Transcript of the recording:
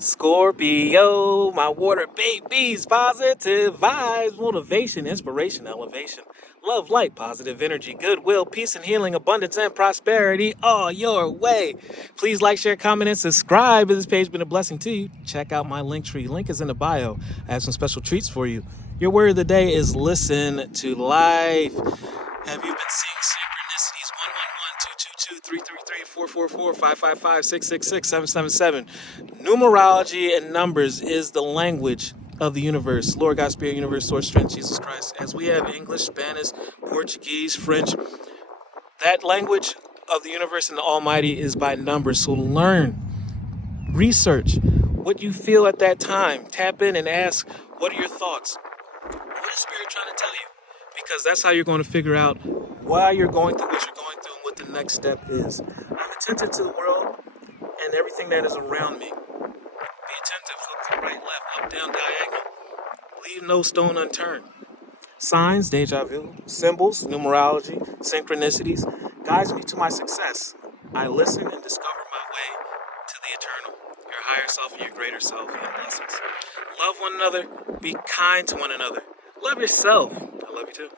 Scorpio, my water babies, positive vibes, motivation, inspiration, elevation, love, light, positive energy, goodwill, peace and healing, abundance and prosperity all your way. Please like, share, comment, and subscribe. If this page has been a blessing to you, check out my link tree. Link is in the bio. I have some special treats for you. Your word of the day is listen to life. Have you been seeing synchronicities? 111-222-333-444-555-666-777. Numerology and numbers is the language of the universe. Lord God, Spirit, Universe, Source, Strength, Jesus Christ. As we have English, Spanish, Portuguese, French, that language of the universe and the Almighty is by numbers. So learn, research what you feel at that time. Tap in and ask, what are your thoughts? What is Spirit trying to tell you? Because that's how you're going to figure out why you're going through what you're going through and what the next step is. I'm attentive to the world and everything that is around me. Be attentive, look to the right, left, up, down, diagonal. Leave no stone unturned. Signs, deja vu, symbols, numerology, synchronicities guides me to my success. I listen and discover my way to the eternal, your higher self and your greater self and blessings. Love one another, be kind to one another. Love yourself. I love you too.